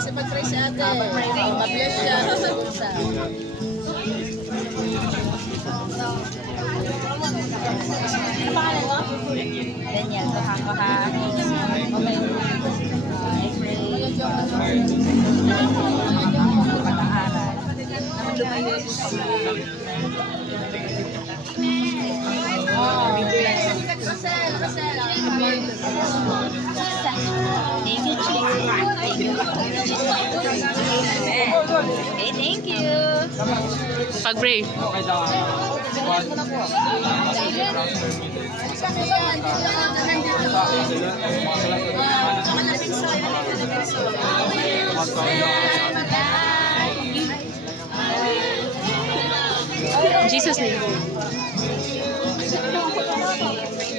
Kasi pag-pray si ate. Mag-bless siya sa bulsa. Ano pangalan mo? Daniel. Baka. Okay. Thank you, okay, thank you. Pag-pray. Jesus name.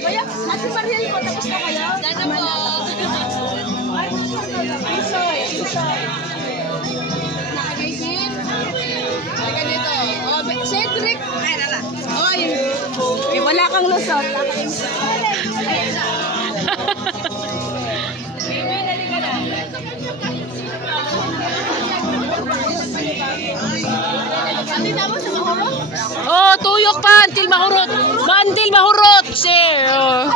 Kuya, Ate Mariel po, tapos na kayo? Dada po. Isoy. Nakagaysin? Halika dito. Oh, Cedric. Ay, nala. Oy. Wala kang lusot. Oh, tuyok pa until mahurot. Until mahurot, sir. Oh.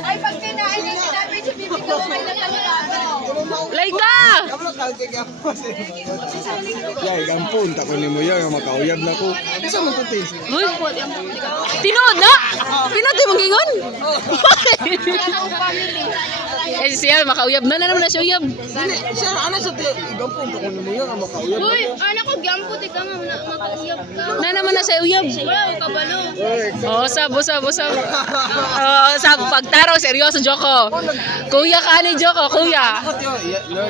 Ay, pag kinain yung sinabi, bibigyan ko kayo ng Laika! Yay, gampun, tako ni mo yan, makauyab na ko. Isa man to taste. Uy, tinood na? Tinood yung mangingon? Eh siya, makauyab na naman na siya uyab. Siya, ano sa tayo? Gampun, tako ni mo yan, makauyab na Uy, ko. anak ko, gampo, tika nga, makauyab ka. Na naman na siya uyab. Wow, kabalo. Oh, sabo. Oh, sabo, pagtaro, seryoso, Joko. Kuya ka ni Joko, kuya. Lord,